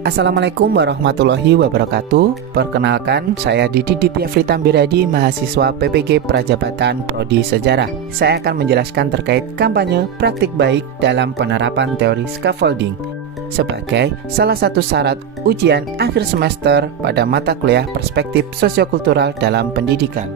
Assalamualaikum warahmatullahi wabarakatuh. Perkenalkan, saya Didi Ditya Tambiradi, mahasiswa PPG Prajabatan Prodi Sejarah. Saya akan menjelaskan terkait kampanye praktik baik dalam penerapan teori scaffolding sebagai salah satu syarat ujian akhir semester pada mata kuliah perspektif sosiokultural dalam pendidikan.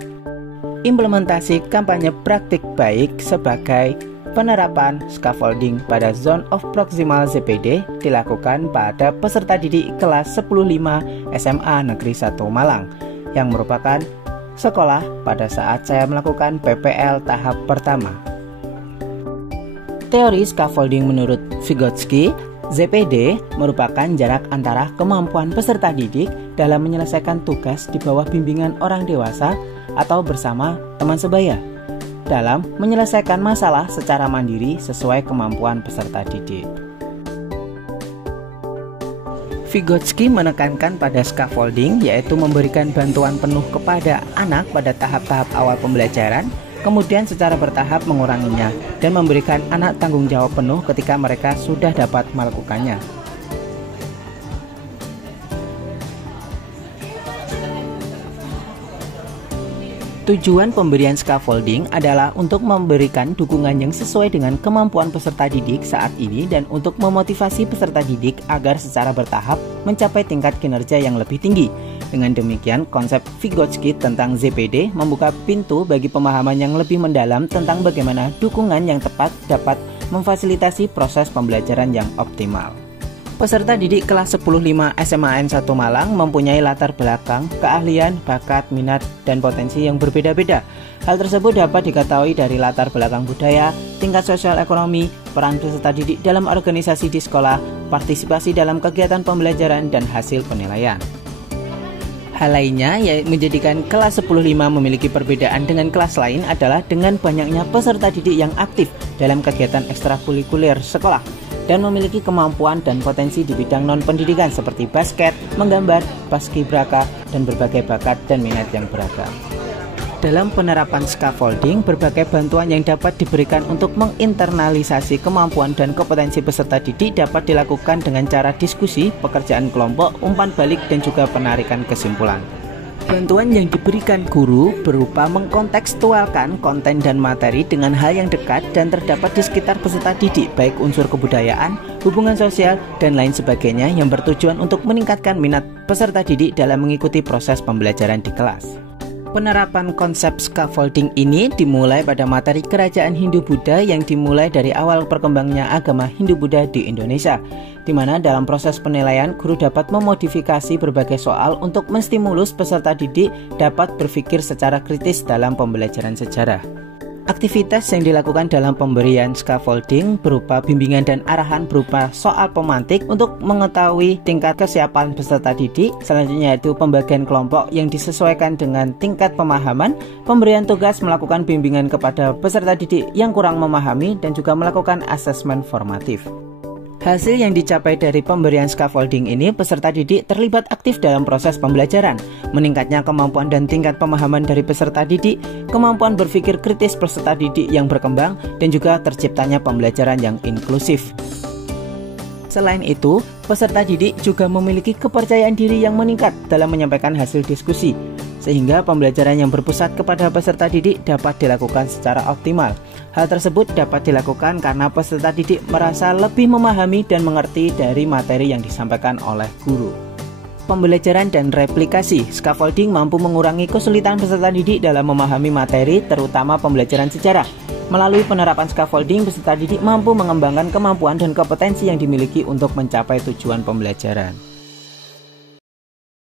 Implementasi kampanye praktik baik sebagai penerapan scaffolding pada Zone of Proximal ZPD dilakukan pada peserta didik kelas 10-5 SMA Negeri 1 Malang yang merupakan sekolah pada saat saya melakukan PPL tahap pertama. Teori scaffolding menurut Vygotsky, ZPD merupakan jarak antara kemampuan peserta didik dalam menyelesaikan tugas di bawah bimbingan orang dewasa atau bersama teman sebaya dalam menyelesaikan masalah secara mandiri sesuai kemampuan peserta didik. Vygotsky menekankan pada scaffolding, yaitu memberikan bantuan penuh kepada anak pada tahap-tahap awal pembelajaran, kemudian secara bertahap menguranginya, dan memberikan anak tanggung jawab penuh ketika mereka sudah dapat melakukannya. Tujuan pemberian scaffolding adalah untuk memberikan dukungan yang sesuai dengan kemampuan peserta didik saat ini dan untuk memotivasi peserta didik agar secara bertahap mencapai tingkat kinerja yang lebih tinggi. Dengan demikian, konsep Vygotsky tentang ZPD membuka pintu bagi pemahaman yang lebih mendalam tentang bagaimana dukungan yang tepat dapat memfasilitasi proses pembelajaran yang optimal. Peserta didik kelas 10-5 SMAN 1 Malang mempunyai latar belakang, keahlian, bakat, minat, dan potensi yang berbeda-beda. Hal tersebut dapat diketahui dari latar belakang budaya, tingkat sosial ekonomi, peran peserta didik dalam organisasi di sekolah, partisipasi dalam kegiatan pembelajaran, dan hasil penilaian. Hal lainnya yang menjadikan kelas 10-5 memiliki perbedaan dengan kelas lain adalah dengan banyaknya peserta didik yang aktif dalam kegiatan ekstrakurikuler sekolah dan memiliki kemampuan dan potensi di bidang non-pendidikan seperti basket, menggambar, paskibraka, dan berbagai bakat dan minat yang beragam. Dalam penerapan scaffolding, berbagai bantuan yang dapat diberikan untuk menginternalisasi kemampuan dan kompetensi peserta didik dapat dilakukan dengan cara diskusi, pekerjaan kelompok, umpan balik, dan juga penarikan kesimpulan. Bantuan yang diberikan guru berupa mengkontekstualkan konten dan materi dengan hal yang dekat dan terdapat di sekitar peserta didik, baik unsur kebudayaan, hubungan sosial, dan lain sebagainya yang bertujuan untuk meningkatkan minat peserta didik dalam mengikuti proses pembelajaran di kelas. Penerapan konsep scaffolding ini dimulai pada materi kerajaan Hindu-Buddha yang dimulai dari awal perkembangnya agama Hindu-Buddha di Indonesia, di mana dalam proses penilaian guru dapat memodifikasi berbagai soal untuk menstimulus peserta didik dapat berpikir secara kritis dalam pembelajaran sejarah. Aktivitas yang dilakukan dalam pemberian scaffolding berupa bimbingan dan arahan berupa soal pemantik untuk mengetahui tingkat kesiapan peserta didik. Selanjutnya yaitu pembagian kelompok yang disesuaikan dengan tingkat pemahaman, pemberian tugas melakukan bimbingan kepada peserta didik yang kurang memahami, dan juga melakukan asesmen formatif. Hasil yang dicapai dari pemberian scaffolding ini, peserta didik terlibat aktif dalam proses pembelajaran, meningkatnya kemampuan dan tingkat pemahaman dari peserta didik, kemampuan berpikir kritis peserta didik yang berkembang, dan juga terciptanya pembelajaran yang inklusif. Selain itu, peserta didik juga memiliki kepercayaan diri yang meningkat dalam menyampaikan hasil diskusi, sehingga pembelajaran yang berpusat kepada peserta didik dapat dilakukan secara optimal. Hal tersebut dapat dilakukan karena peserta didik merasa lebih memahami dan mengerti dari materi yang disampaikan oleh guru. Pembelajaran dan replikasi scaffolding mampu mengurangi kesulitan peserta didik dalam memahami materi, terutama pembelajaran sejarah. Melalui penerapan scaffolding, peserta didik mampu mengembangkan kemampuan dan kompetensi yang dimiliki untuk mencapai tujuan pembelajaran.